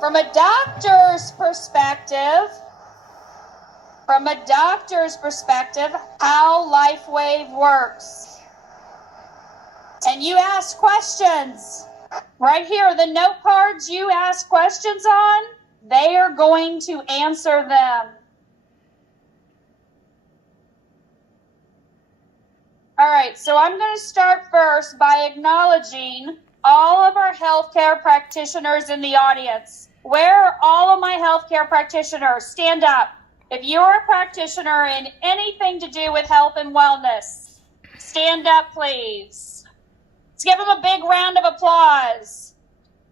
From a doctor's perspective, how LifeWave works. And you ask questions. Right here, the note cards you ask questions on, they are going to answer them. All right, so I'm going to start first by acknowledging all of our healthcare practitioners in the audience. Where are all of my healthcare practitioners? Stand up. If you're a practitioner in anything to do with health and wellness, stand up, please. Let's give them a big round of applause.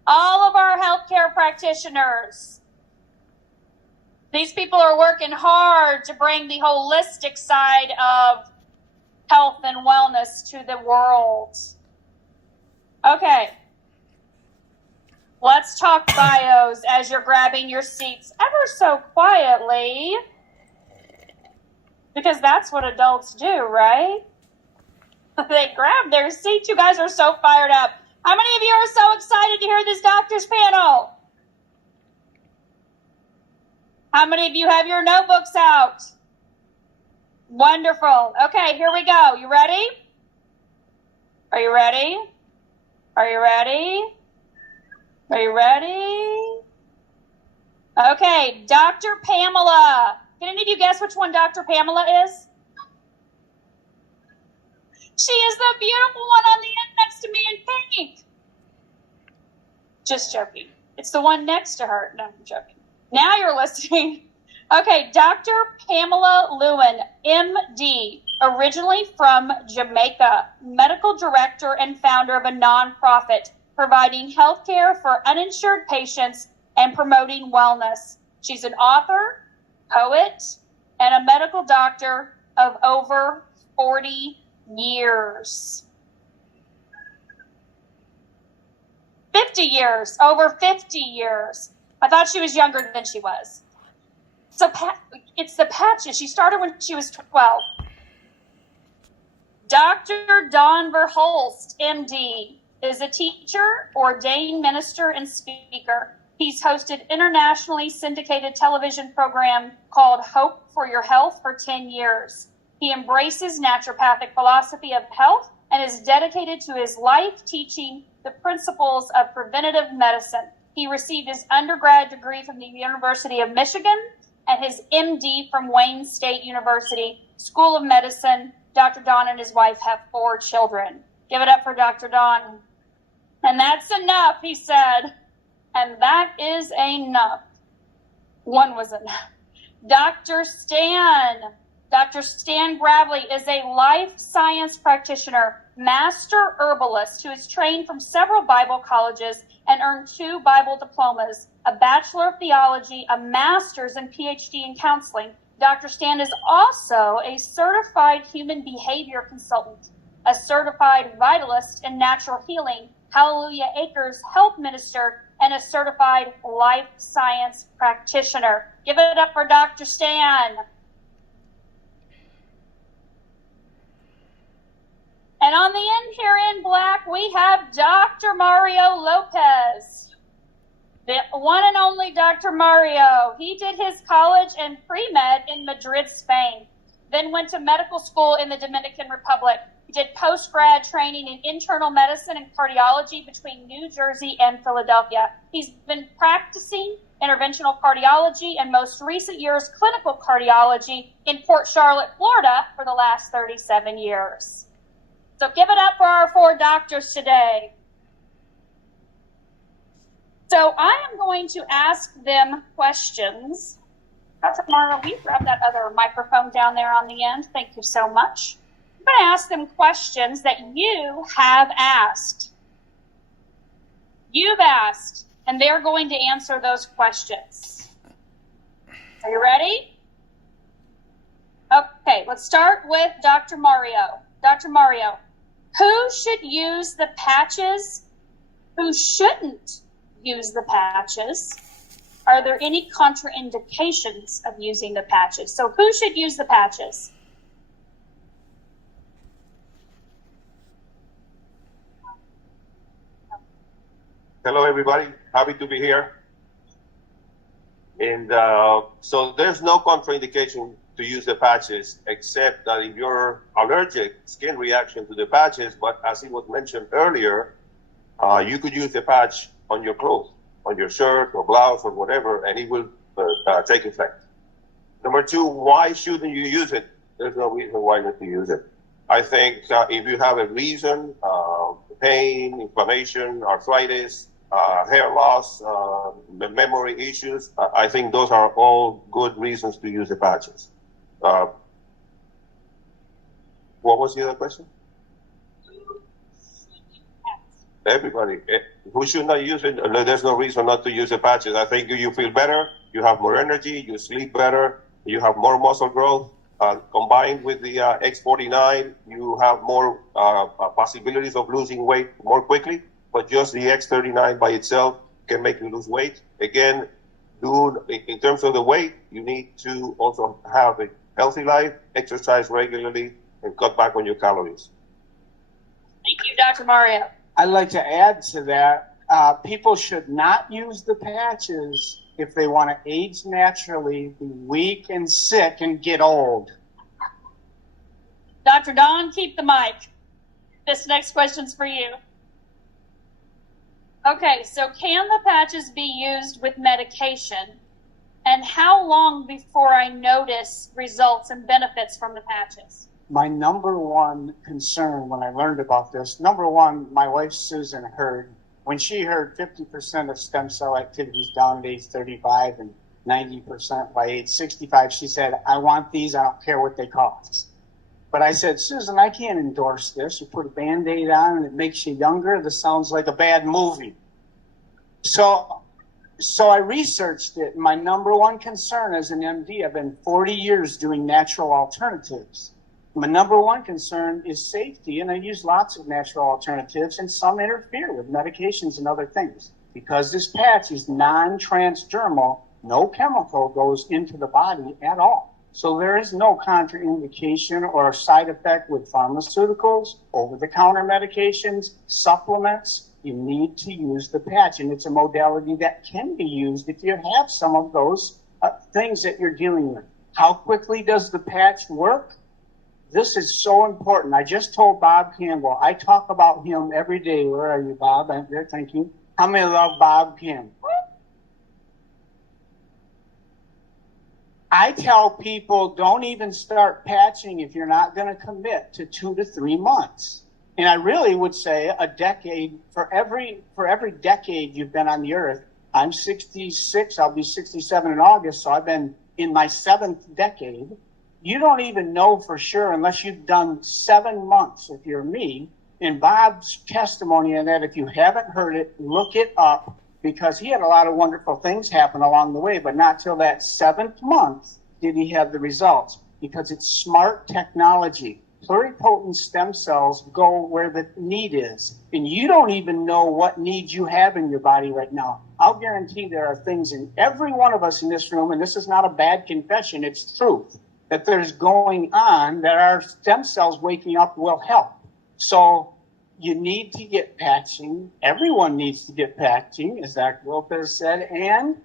All of our healthcare practitioners. These people are working hard to bring the holistic side of health and wellness to the world. Okay. Let's talk bios as you're grabbing your seats ever so quietly. Because that's what adults do, right? They grab their seats. You guys are so fired up. How many of you are so excited to hear this doctor's panel? How many of you have your notebooks out? Wonderful. Okay, here we go. You ready? Are you ready? Are you ready? Are you ready? Okay, Dr. Pamela. Can any of you guess which one Dr. Pamela is? She is the beautiful one on the end next to me in pink. Just joking. It's the one next to her. No, I'm joking. Now you're listening. Okay, Dr. Pamela Lewin, MD, originally from Jamaica, medical director and founder of a nonprofit providing healthcare for uninsured patients and promoting wellness. She's an author, poet, and a medical doctor of over 40 years. 50 years, over 50 years. I thought she was younger than she was. So it's the patches. She started when she was 12. Dr. Don Verhulst, MD, is a teacher, ordained minister, and speaker. He's hosted internationally syndicated television program called Hope for Your Health for 10 years. He embraces naturopathic philosophy of health and is dedicated to his life teaching the principles of preventative medicine. He received his undergrad degree from the University of Michigan and his MD from Wayne State University School of Medicine. Dr. Don and his wife have 4 children. Give it up for Dr. Don. And that's enough, he said. And that is enough. One was enough. Dr. Stan Gravely is a life science practitioner, master herbalist who is trained from several Bible colleges and earned 2 Bible diplomas, a Bachelor of Theology, a Master's and PhD in counseling. Dr. Stan is also a certified human behavior consultant, a certified vitalist in natural healing, Hallelujah Acres health minister, and a certified life science practitioner. Give it up for Dr. Stan. And on the end here in black, we have Dr. Mario Lopez, the one and only Dr. Mario. He did his college and pre-med in Madrid, Spain, then went to medical school in the Dominican Republic. He did post-grad training in internal medicine and cardiology between New Jersey and Philadelphia. He's been practicing interventional cardiology and most recent years clinical cardiology in Port Charlotte, Florida for the last 37 years. So give it up for our 4 doctors today. So I am going to ask them questions. Dr. Marla, will you grab that other microphone down there on the end? Thank you so much. I'm going to ask them questions that you have asked. You've asked, and they're going to answer those questions. Are you ready? Okay, let's start with Dr. Mario. Dr. Mario, who should use the patches? Who shouldn't use the patches? Are there any contraindications of using the patches? So who should use the patches? Hello, everybody. Happy to be here. And so there's no contraindication to use the patches, except that if you're allergic, skin reaction to the patches, but as it was mentioned earlier, you could use the patch on your clothes, on your shirt or blouse or whatever, and it will take effect. Number two, why shouldn't you use it? There's no reason why not to use it. I think if you have a reason, pain, inflammation, arthritis, hair loss, memory issues, I think those are all good reasons to use the patches. What was the other question? Everybody. Who should not use it? There's no reason not to use the patches. I think you feel better, you have more energy, you sleep better, you have more muscle growth. Combined with the X49, you have more possibilities of losing weight more quickly, but just the X39 by itself can make you lose weight. Again, in terms of the weight, you need to also have a healthy life, exercise regularly, and cut back on your calories. Thank you, Dr. Mario. I'd like to add to that, people should not use the patches if they want to age naturally, be weak and sick, and get old. Dr. Don, keep the mic. This next question's for you. Okay, so can the patches be used with medication? And how long before I notice results and benefits from the patches? My number one concern when I learned about this, number one, my wife Susan heard, when she heard 50% of stem cell activities down at age 35 and 90% by age 65, she said, I want these, I don't care what they cost. But I said, Susan, I can't endorse this. You put a Band-Aid on and it makes you younger. This sounds like a bad movie. So I researched it. My number one concern as an MD, I've been 40 years doing natural alternatives. My number one concern is safety, and I use lots of natural alternatives, and some interfere with medications and other things. Because this patch is non-transdermal, no chemical goes into the body at all. So there is no contraindication or side effect with pharmaceuticals, over-the-counter medications, supplements. You need to use the patch, and it's a modality that can be used if you have some of those things that you're dealing with. How quickly does the patch work? This is so important. I just told Bob Campbell, I talk about him every day. Where are you, Bob? I'm there, thank you. How many love Bob Campbell? I tell people, don't even start patching if you're not going to commit to 2 to 3 months. And I really would say a decade, for every decade you've been on the earth. I'm 66, I'll be 67 in August, so I've been in my 7th decade. You don't even know for sure unless you've done 7 months, if you're me. And Bob's testimony on that, if you haven't heard it, look it up, because he had a lot of wonderful things happen along the way, but not till that 7th month did he have the results, because it's smart technology. Pluripotent stem cells go where the need is, and you don't even know what needs you have in your body right now. I'll guarantee there are things in every one of us in this room, and this is not a bad confession, it's truth, that there's going on that our stem cells waking up will help. So you need to get patching. Everyone needs to get patching, as Dr. Lopez said, and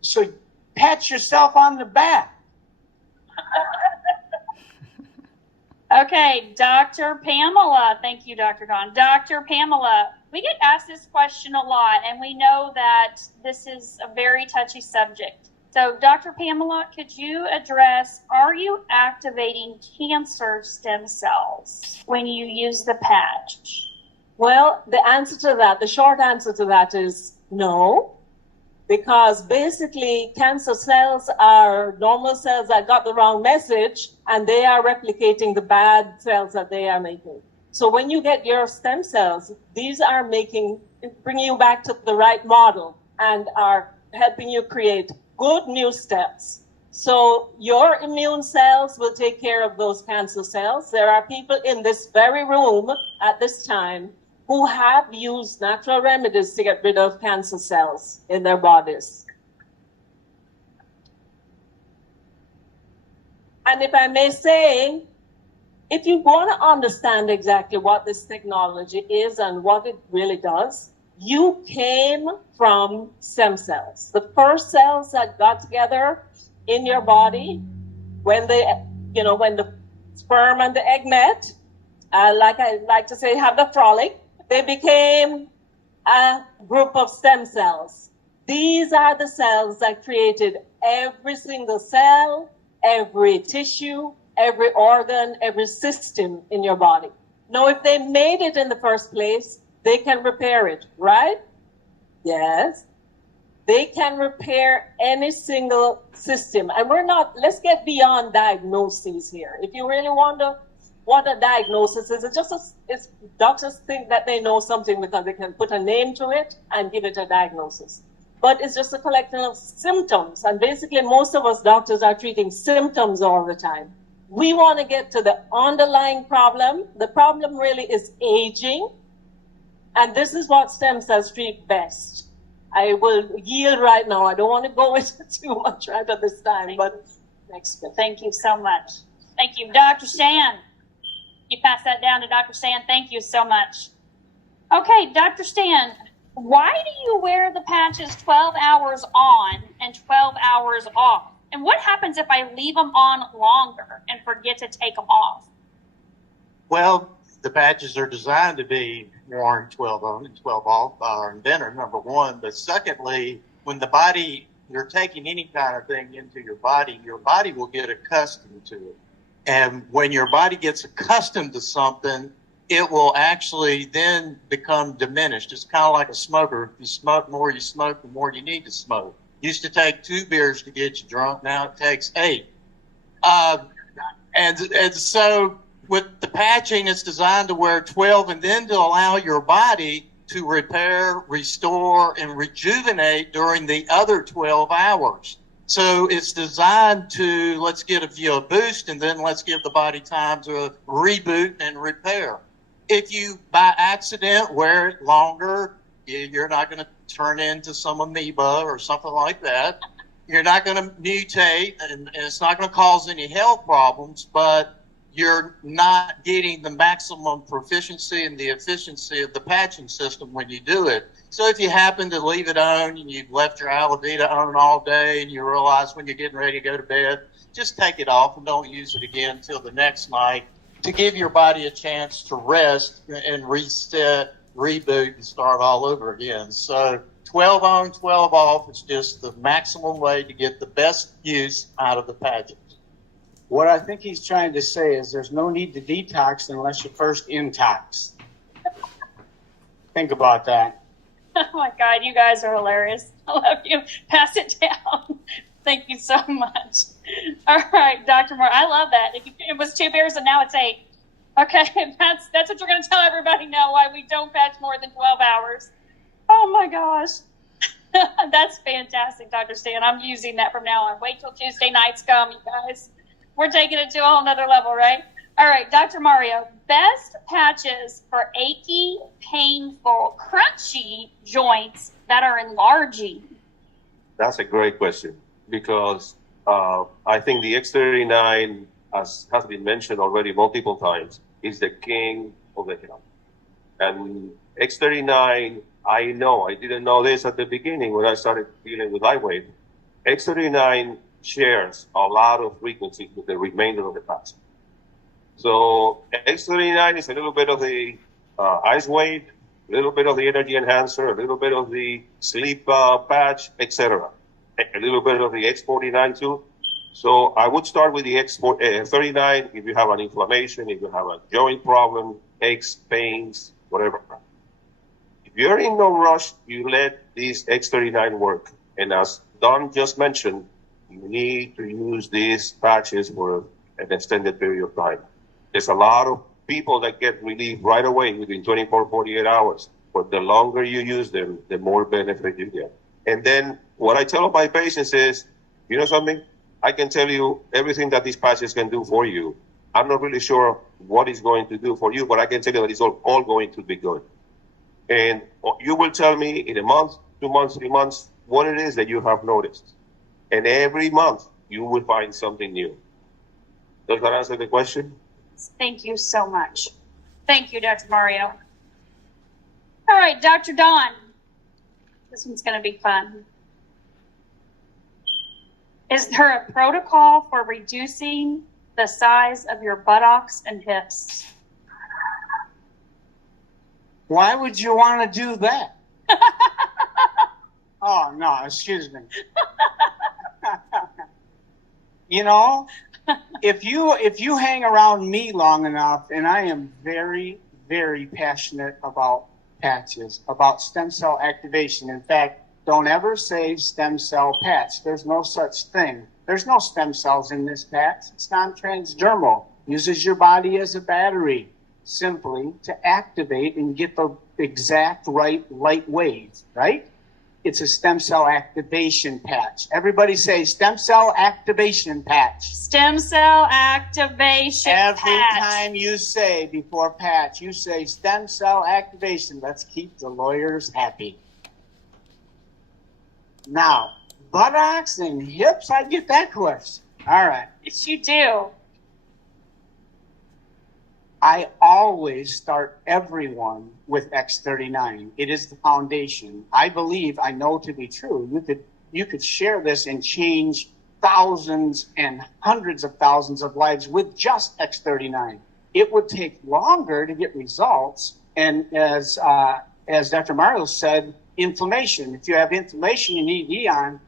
so pat yourself on the back. Okay, Dr. Pamela. Thank you, Dr. Don. Dr. Pamela, we get asked this question a lot, and we know that this is a very touchy subject. So, Dr. Pamela, could you address, are you activating cancer stem cells when you use the patch? Well, the short answer to that is no, because basically cancer cells are normal cells that got the wrong message, and they are replicating the bad cells that they are making. So when you get your stem cells, these are bringing you back to the right model and are helping you create good new steps. So your immune cells will take care of those cancer cells. There are people in this very room at this time who have used natural remedies to get rid of cancer cells in their bodies. And if I may say, if you want to understand exactly what this technology is and what it really does, You came from stem cells. The first cells that got together in your body when when the sperm and the egg met, like I like to say, have the frolic, they became a group of stem cells. These are the cells that created every single cell, every tissue, every organ, every system in your body. Now, if they made it in the first place, they can repair it, right? Yes. They can repair any single system. And let's get beyond diagnoses here. If you really wonder what a diagnosis is, it's doctors think that they know something because they can put a name to it and give it a diagnosis. But it's just a collection of symptoms. And basically, most of us doctors are treating symptoms all the time. We want to get to the underlying problem. The problem really is aging. And this is what stem cells treat best. I will yield right now. I don't want to go into too much right at this time, but next. Thank you so much. Thank you. Dr. Stan, you pass that down to Dr. Stan. Thank you so much. Okay, Dr. Stan, why do you wear the patches 12 hours on and 12 hours off? And what happens if I leave them on longer and forget to take them off? Well, the patches are designed to be worn 12 on and 12 off by our inventor, number one. But secondly, when you're taking any kind of thing into your body will get accustomed to it. And when your body gets accustomed to something, it will actually then become diminished. It's kind of like a smoker. If you smoke, the more you need to smoke. Used to take 2 beers to get you drunk. Now it takes 8. And so with the patching, it's designed to wear 12 and then to allow your body to repair, restore, and rejuvenate during the other 12 hours. So it's designed to, let's give you a boost and then let's give the body time to reboot and repair. If you, by accident, wear it longer, you're not going to turn into some amoeba or something like that. You're not going to mutate, and it's not going to cause any health problems, but you're not getting the maximum proficiency and the efficiency of the patching system when you do it. So if you happen to leave it on and you've left your Alavita on all day and you realize when you're getting ready to go to bed, just take it off and don't use it again until the next night to give your body a chance to rest and reset, reboot, and start all over again. So 12 on, 12 off is just the maximum way to get the best use out of the patches. What I think he's trying to say is there's no need to detox unless you first intox. Think about that. Oh my God, you guys are hilarious. I love you. Pass it down. Thank you so much. All right, Dr. Moore, I love that. It was 2 beers and now it's 8. Okay, that's what you're going to tell everybody now, why we don't patch more than 12 hours. Oh my gosh. That's fantastic, Dr. Stan. I'm using that from now on. Wait till Tuesday nights come, you guys. We're taking it to a whole nother level, right? All right, Dr. Mario, best patches for achy, painful, crunchy joints that are enlarging. That's a great question because I think the X39, as has been mentioned already multiple times, is the king of the hill. And X39, I didn't know this at the beginning when I started dealing with Lightwave. X39 shares a lot of frequency with the remainder of the patch. So X39 is a little bit of the ice wave, a little bit of the energy enhancer, a little bit of the sleep patch, etc. A little bit of the X49 too. So I would start with the X39 if you have an inflammation, if you have a joint problem, aches, pains, whatever. If you're in no rush, you let this X39 work. And as Don just mentioned, you need to use these patches for an extended period of time. There's a lot of people that get relief right away within 24, 48 hours. But the longer you use them, the more benefit you get. And then what I tell my patients is, you know something? I can tell you everything that these patches can do for you. I'm not really sure what it's going to do for you, but I can tell you that it's all going to be good. And you will tell me in a month, 2 months, 3 months, what it is that you have noticed. And every month, you will find something new. Does that answer the question? Thank you so much. Thank you, Dr. Mario. All right, Dr. Dawn. This one's going to be fun. Is there a protocol for reducing the size of your buttocks and hips? Why would you want to do that? Oh, no, excuse me. You know, if you hang around me long enough, and I am very, very passionate about patches, about stem cell activation. In fact, don't ever say stem cell patch. There's no such thing. There's no stem cells in this patch. It's non-transdermal. Uses your body as a battery simply to activate and get the exact right light wave, right? It's a stem cell activation patch. Everybody say stem cell activation patch. Stem cell activation Every patch. time you say before patch, you say stem cell activation. Let's keep the lawyers happy. Now, buttocks and hips, I get that question. All right. Yes, you do. I always start everyone with X39. It is the foundation. I believe, I know to be true. You could share this and change thousands and hundreds of thousands of lives with just X39. It would take longer to get results. And as Dr. Mario said, inflammation. If you have inflammation, you need Eon.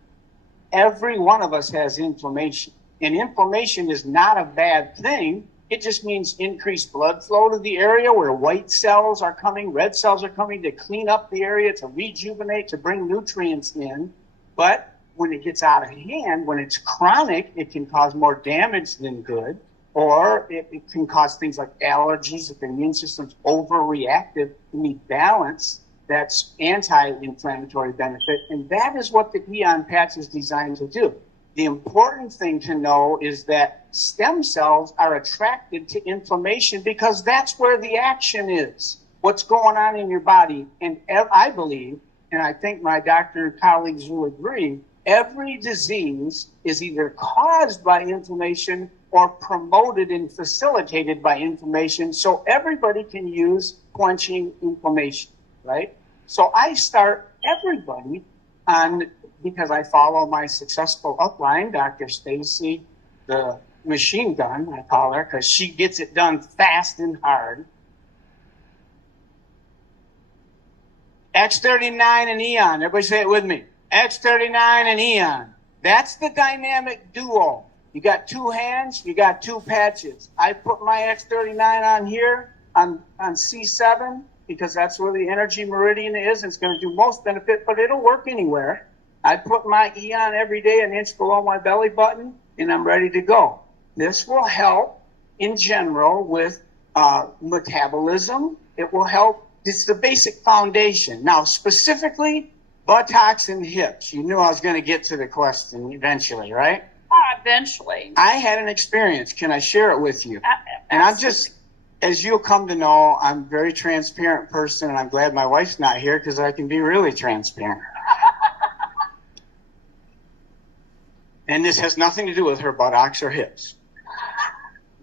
Every one of us has inflammation. And inflammation is not a bad thing. It just means increased blood flow to the area where white cells are coming, red cells are coming to clean up the area, to rejuvenate, to bring nutrients in. But when it gets out of hand, when it's chronic, it can cause more damage than good, or it can cause things like allergies if the immune system's overreactive. You need balance. That's anti-inflammatory benefit, and that is what the Eon patch is designed to do. The important thing to know is that stem cells are attracted to inflammation because that's where the action is, what's going on in your body. And I believe, and I think my doctor colleagues will agree, every disease is either caused by inflammation or promoted and facilitated by inflammation, so everybody can use quenching inflammation, right? So I start everybody on, because I follow my successful upline, Dr. Stacy, the machine gun, I call her, because she gets it done fast and hard. X39 and Eon. Everybody say it with me. X39 and Eon. That's the dynamic duo. You got two hands, you got two patches. I put my X39 on here on C7 because that's where the energy meridian is, and it's going to do most benefit, but it'll work anywhere. I put my Eon every day an inch below my belly button, and I'm ready to go. This will help in general with metabolism. It will help. It's the basic foundation. Now, specifically, buttocks and hips. You knew I was going to get to the question eventually, right? Eventually. I had an experience. Can I share it with you? And I'm just, as you'll come to know, I'm a very transparent person, and I'm glad my wife's not here because I can be really transparent. And this has nothing to do with her buttocks or hips.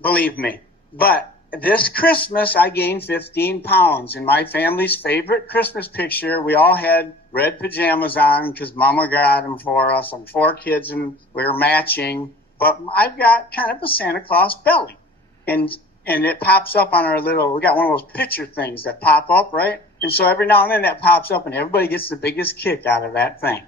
Believe me. But this Christmas, I gained 15 pounds. In my family's favorite Christmas picture, we all had red pajamas on because Mama got them for us. I'm 4 kids, and we were matching. But I've got kind of a Santa Claus belly. And it pops up on our little, we got one of those picture things that pop up, right? And so every now and then that pops up, and everybody gets the biggest kick out of that thing.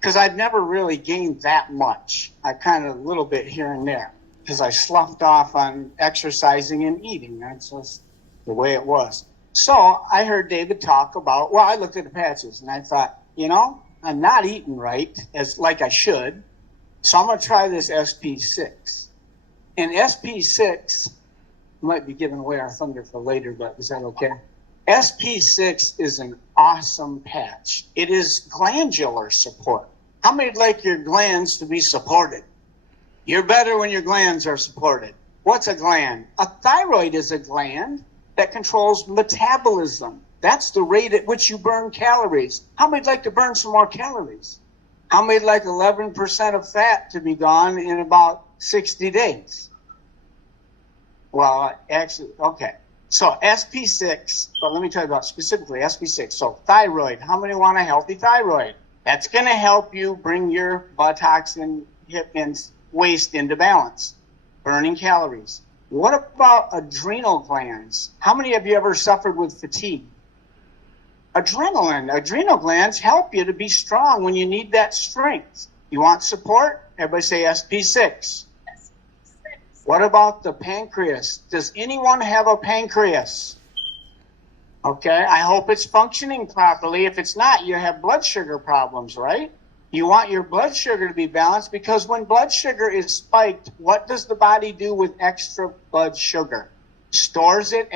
Because I'd never really gained that much. I kind of a little bit here and there because I sloughed off on exercising and eating. That's just the way it was. So I heard David talk about, well, I looked at the patches and I thought, you know, I'm not eating right as like I should. So I'm going to try this SP6. And SP6 might be giving away our thunder for later, but is that okay? SP6 is an awesome patch. It is glandular support. How many would like your glands to be supported? You're better when your glands are supported. What's a gland? A thyroid is a gland that controls metabolism. That's the rate at which you burn calories. How many would like to burn some more calories? How many would like 11% of fat to be gone in about 60 days? Well, actually, okay. So SP6, but let me tell you about specifically SP6. So thyroid, how many want a healthy thyroid? That's going to help you bring your buttocks and hip and waist into balance, burning calories. What about adrenal glands? How many of you ever suffered with fatigue? Adrenal glands help you to be strong when you need that strength. You want support? Everybody say SP6. What about the pancreas? Does anyone have a pancreas? Okay, I hope it's functioning properly. If it's not, you have blood sugar problems, right? You want your blood sugar to be balanced because when blood sugar is spiked, what does the body do with extra blood sugar? Stores it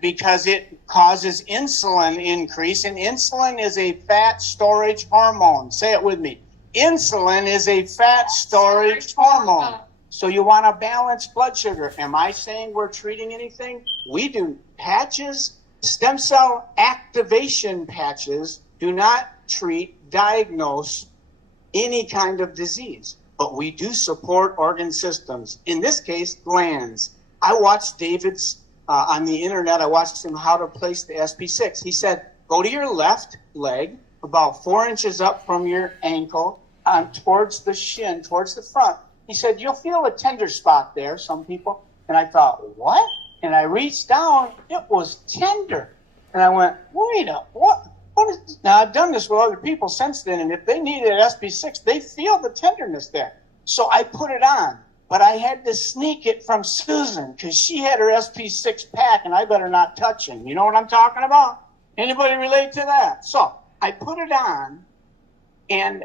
because it causes insulin increase, and insulin is a fat storage hormone. Say it with me. Insulin is a fat storage hormone. So you want to balance blood sugar. Am I saying we're treating anything? We do. Patches, stem cell activation patches do not treat, diagnose any kind of disease, but we do support organ systems. In this case, glands. I watched David's on the internet. I watched him how to place the SP6. He said, go to your left leg about 4 inches up from your ankle towards the shin, towards the front. He said, you'll feel a tender spot there, some people. And I thought, what? And I reached down, it was tender. And I went, wait a, what is, now I've done this with other people since then, and if they needed SP6, they feel the tenderness there. So I put it on, but I had to sneak it from Susan because she had her SP6 pack and I better not touch him. You know what I'm talking about? Anybody relate to that? So I put it on, and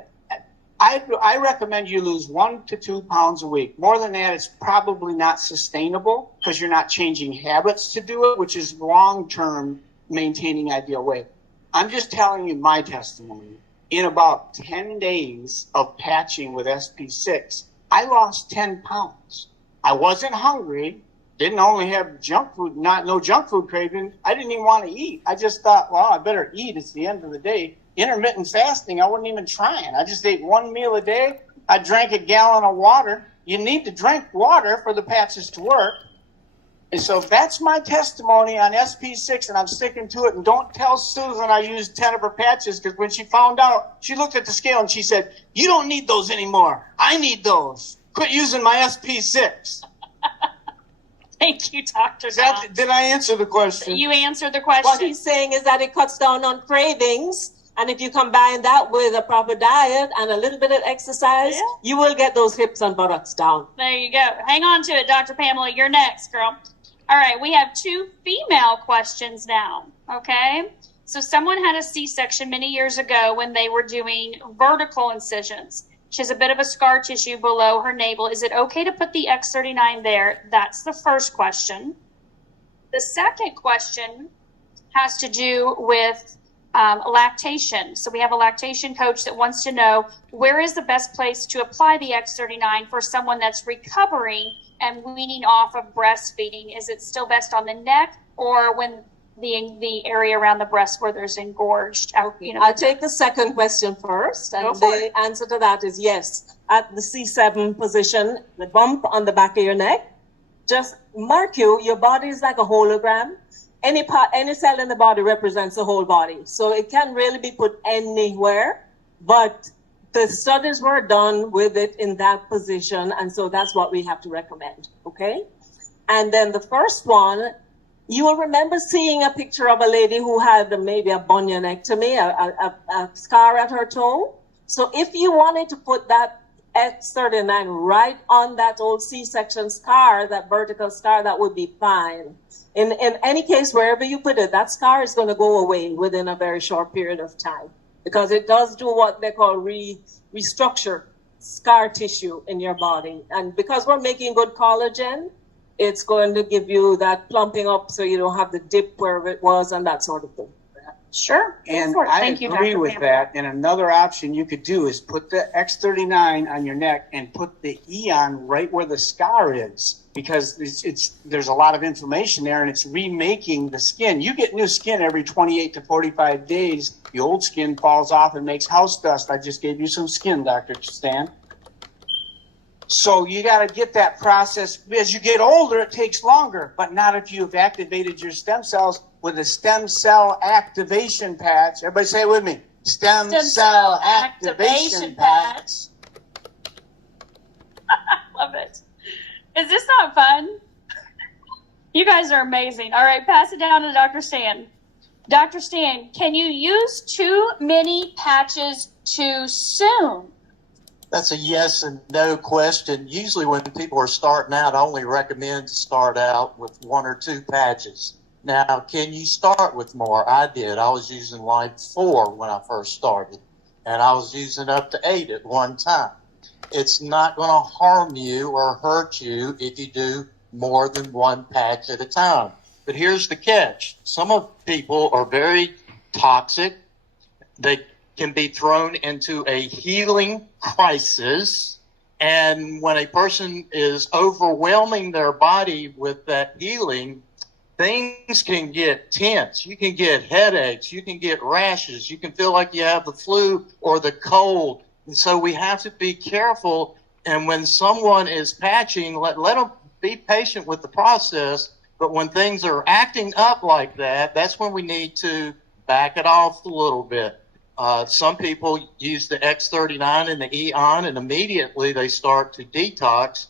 I recommend you lose 1 to 2 pounds a week. More than that, it's probably not sustainable because you're not changing habits to do it, which is long-term maintaining ideal weight. I'm just telling you my testimony. In about 10 days of patching with SP6, I lost 10 pounds. I wasn't hungry, didn't only have junk food, no junk food craving. I didn't even want to eat. I just thought, well, I better eat. It's the end of the day. Intermittent fasting, I wasn't even trying. I just ate 1 meal a day. I drank a gallon of water. You need to drink water for the patches to work. And so that's my testimony on SP6, and I'm sticking to it. And don't tell Susan I used 10 of her patches, because when she found out, she looked at the scale and she said, you don't need those anymore. I need those. Quit using my SP6. Thank you, Dr. Did I answer the question? You answered the question. What he's saying is that it cuts down on cravings. And if you combine that with a proper diet and a little bit of exercise, you will get those hips and buttocks down. There you go. Hang on to it, Dr. Pamela. You're next, girl. All right, we have 2 female questions now, okay? So someone had a C-section many years ago when they were doing vertical incisions. She has a bit of a scar tissue below her navel. Is it okay to put the X39 there? That's the first question. The second question has to do with lactation. So we have a lactation coach that wants to know, where is the best place to apply the X39 for someone that's recovering and weaning off of breastfeeding? Is it still best on the neck, or when the area around the breast where there's engorged out? I'll take the second question first, and the answer to that is yes. At the C7 position, the bump on the back of your neck, just mark your body is like a hologram. Any cell in the body represents the whole body. So it can really be put anywhere, but the studies were done with it in that position. And so that's what we have to recommend. Okay. And then the first one, you will remember seeing a picture of a lady who had maybe a bunionectomy, a scar at her toe. So if you wanted to put that X39 right on that old C-section scar, that vertical scar, that would be fine. In any case, wherever you put it, that scar is going to go away within a very short period of time, because it does do what they call restructure scar tissue in your body. And because we're making good collagen, it's going to give you that plumping up so you don't have the dip where it was and that sort of thing. Sure. And I agree with that. And another option you could do is put the X39 on your neck and put the E on right where the scar is, because there's a lot of inflammation there and it's remaking the skin. You get new skin every 28 to 45 days. The old skin falls off and makes house dust. I just gave you some skin, Dr. Stan. So you got to get that process. As you get older, it takes longer, but not if you've activated your stem cells with a stem cell activation patch. Everybody say it with me. Stem cell activation patch. Love it. Is this not fun? You guys are amazing. All right, pass it down to Dr. Stan. Dr. Stan, can you use too many patches too soon? That's a yes and no question. Usually when people are starting out, I only recommend to start out with 1 or 2 patches. Now, can you start with more? I did. I was using like 4 when I first started, and I was using up to 8 at one time. It's not going to harm you or hurt you if you do more than 1 patch at a time. But here's the catch. Some of people are very toxic. They can be thrown into a healing crisis. And when a person is overwhelming their body with that healing, things can get tense. You can get headaches. You can get rashes. You can feel like you have the flu or the cold. And so we have to be careful. And when someone is patching, let them be patient with the process. But when things are acting up like that, that's when we need to back it off a little bit. Some people use the X39 and the Eon, and immediately they start to detox,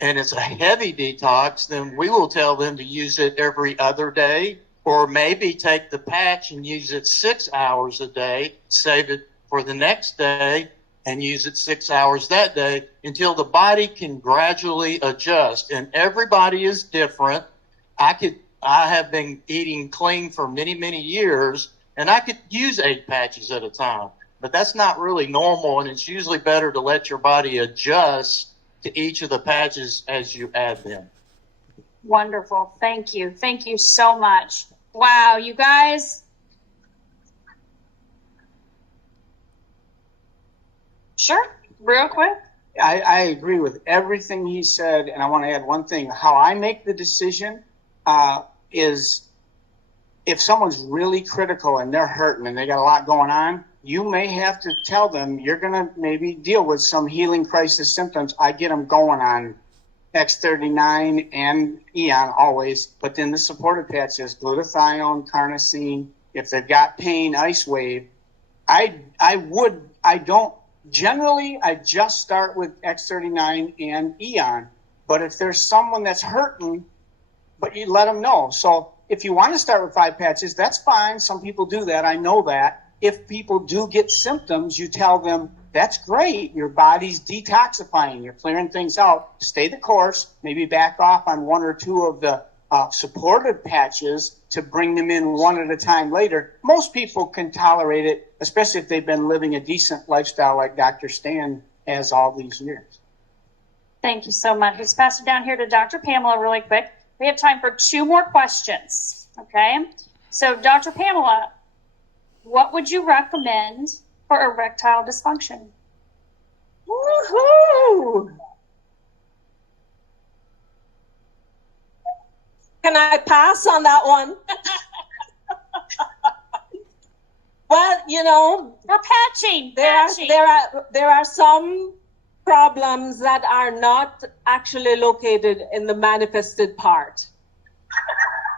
and it's a heavy detox. Then we will tell them to use it every other day, or maybe take the patch and use it 6 hours a day, save it for the next day, and use it 6 hours that day until the body can gradually adjust. And everybody is different. I have been eating clean for many, many years, and I could use 8 patches at a time, but that's not really normal, and it's usually better to let your body adjust to each of the patches as you add them. Wonderful. Thank you. Thank you so much. Wow, you guys. Sure, real quick. I agree with everything he said, and I want to add one thing. How I make the decision is if someone's really critical and they're hurting and they got a lot going on, you may have to tell them you're going to maybe deal with some healing crisis symptoms. I get them going on X39 and Eon always, but then the supportive patches, glutathione, carnosine. If they've got pain, Ice Wave. I just start with X39 and Eon. But if there's someone that's hurting, but you let them know. So if you want to start with 5 patches, that's fine. Some people do that. I know that. If people do get symptoms, you tell them, that's great. Your body's detoxifying. You're clearing things out. Stay the course. Maybe back off on 1 or 2 of the supportive patches to bring them in one at a time later. Most people can tolerate it, especially if they've been living a decent lifestyle like Dr. Stan has all these years. Thank you so much. Let's pass it down here to Dr. Pamela really quick. We have time for 2 more questions, okay? So, Dr. Pamela, what would you recommend for erectile dysfunction? Woohoo! Can I pass on that one? Well, you know, we're patching. There are some problems that are not actually located in the manifested part.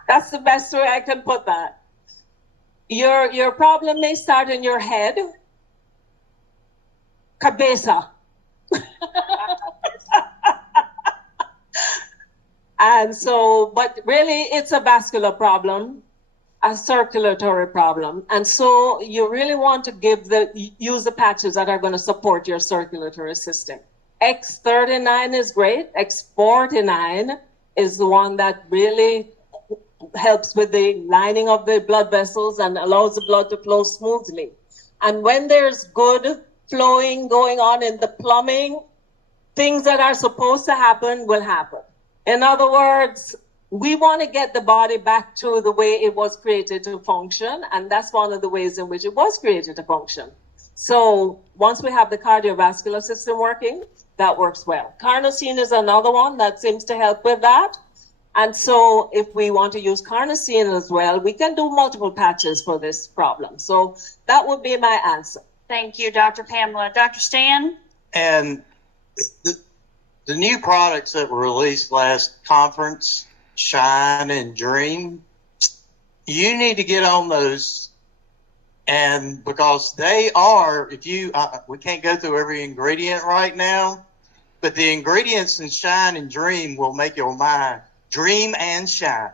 That's the best way I can put that. Your problem may start in your head. Cabeza. And so, but really it's a vascular problem, a circulatory problem. And so you really want to use the patches that are going to support your circulatory system. X39 is great. X49 is the one that really helps with the lining of the blood vessels and allows the blood to flow smoothly. And when there's good flowing going on in the plumbing, things that are supposed to happen will happen. In other words, we want to get the body back to the way it was created to function, and that's one of the ways in which it was created to function. So once we have the cardiovascular system working, that works well. Carnosine is another one that seems to help with that. And so if we want to use carnosine as well, we can do multiple patches for this problem. So that would be my answer. Thank you, Dr. Pamela. Dr. Stan? And The new products that were released last conference, Shine and Dream, you need to get on those. And because they are, if you, we can't go through every ingredient right now, but the ingredients in Shine and Dream will make your mind dream and shine.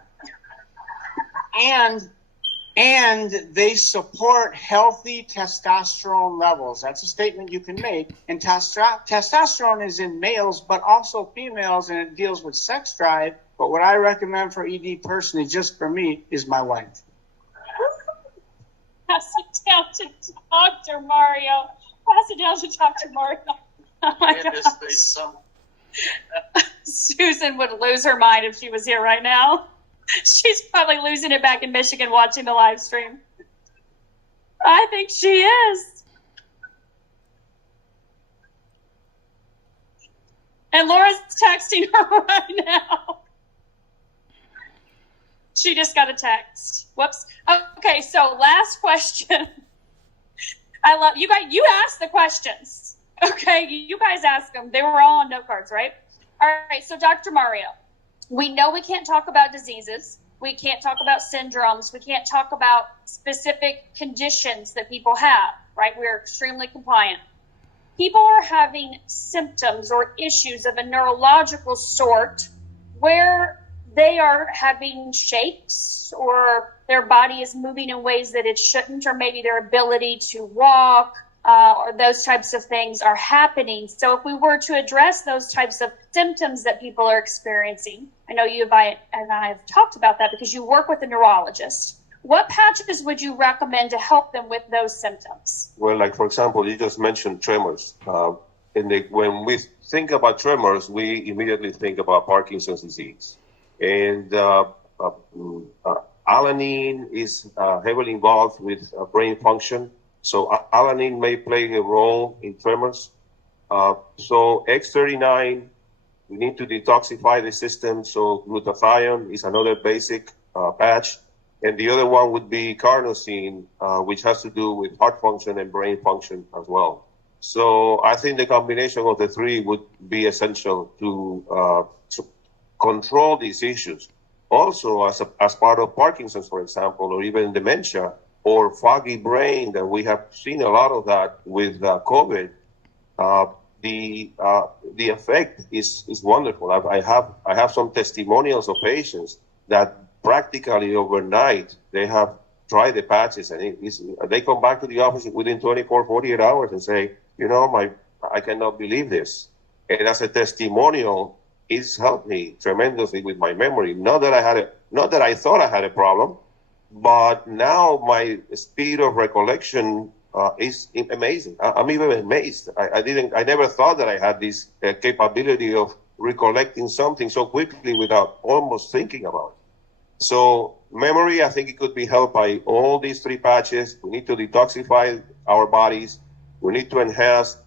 And they support healthy testosterone levels. That's a statement you can make. And testosterone is in males, but also females, and it deals with sex drive. But what I recommend for ED personally, just for me, is my wife. Pass it down to Dr. Mario. Pass it down to Dr. Mario. Oh my gosh. Susan would lose her mind if she was here right now. She's probably losing it back in Michigan watching the live stream. I think she is. And Laura's texting her right now. She just got a text. Whoops. Okay, so last question. I love you guys. You asked the questions. Okay, you guys asked them. They were all on note cards, right? All right, so Dr. Mario, we know we can't talk about diseases. We can't talk about syndromes. We can't talk about specific conditions that people have, right? We're extremely compliant. People are having symptoms or issues of a neurological sort where they are having shakes or their body is moving in ways that it shouldn't, or maybe their ability to walk or those types of things are happening. So if we were to address those types of symptoms that people are experiencing, I know you and I have talked about that because you work with a neurologist. What patches would you recommend to help them with those symptoms? Well, like, for example, you just mentioned tremors. When we think about tremors, we immediately think about Parkinson's disease. And alanine is heavily involved with brain function. So alanine may play a role in tremors. So X39, we need to detoxify the system. So glutathione is another basic patch. And the other one would be carnosine, which has to do with heart function and brain function as well. So I think the combination of the three would be essential to control these issues. Also, as part of Parkinson's, for example, or even dementia or foggy brain, that we have seen a lot of that with COVID, the effect is wonderful. I have some testimonials of patients that practically overnight they have tried the patches, and they come back to the office within 24, 48 hours and say, I cannot believe this. And as a testimonial, it's helped me tremendously with my memory. Not that I thought I had a problem, but now my speed of recollection is amazing. I'm even amazed. I never thought that I had this capability of recollecting something so quickly without almost thinking about it. So memory, I think it could be helped by all these three patches. We need to detoxify our bodies. We need to enhance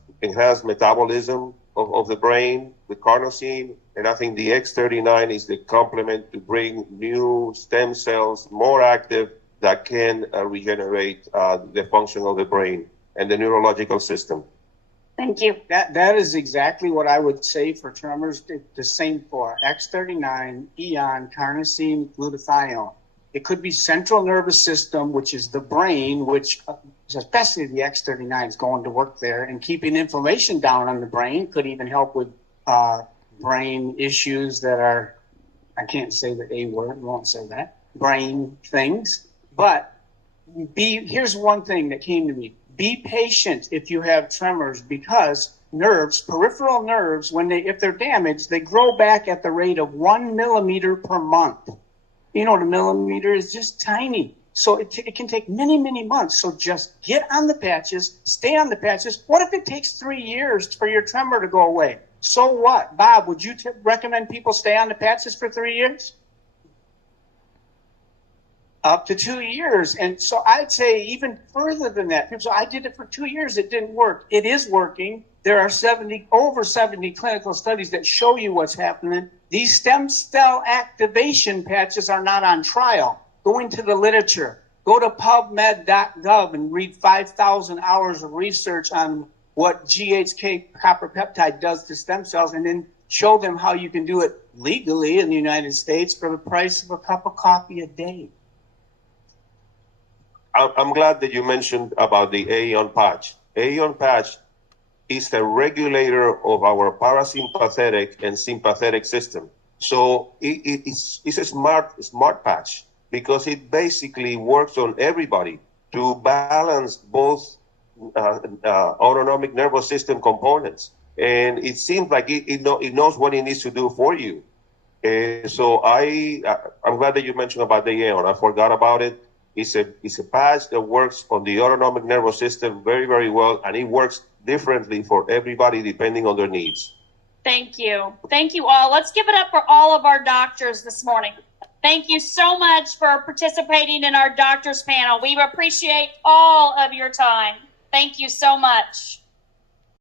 metabolism of the brain with carnosine. And I think the X39 is the complement to bring new stem cells, more active, that can regenerate the function of the brain and the neurological system. Thank you. That is exactly what I would say for tremors. The same for X39, Eon, carnosine, glutathione. It could be central nervous system, which is the brain, which especially the X39 is going to work there, and keeping inflammation down on the brain could even help with brain issues that are, I can't say the A word, won't say that, brain things. But here's one thing that came to me. Be patient if you have tremors, because nerves, peripheral nerves, if they're damaged, they grow back at the rate of 1 millimeter per month. You know what a millimeter is? Just tiny. So it can take many, many months. So just get on the patches, stay on the patches. What if it takes 3 years for your tremor to go away? So what? Bob, would you recommend people stay on the patches for 3 years? Up to 2 years. And so I'd say even further than that. People say, I did it for 2 years. It didn't work. It is working. There are over 70 clinical studies that show you what's happening. These stem cell activation patches are not on trial. Go into the literature. Go to pubmed.gov and read 5,000 hours of research on what GHK copper peptide does to stem cells, and then show them how you can do it legally in the United States for the price of a cup of coffee a day. I'm glad that you mentioned about the AEON patch. AEON patch is a regulator of our parasympathetic and sympathetic system. So it's a smart patch because it basically works on everybody to balance both autonomic nervous system components. And it seems like it knows what it needs to do for you. So I'm glad that you mentioned about the AEON. I forgot about it. It's a patch that works on the autonomic nervous system very, very well, and it works differently for everybody depending on their needs. Thank you. Thank you all. Let's give it up for all of our doctors this morning. Thank you so much for participating in our doctors panel. We appreciate all of your time. Thank you so much.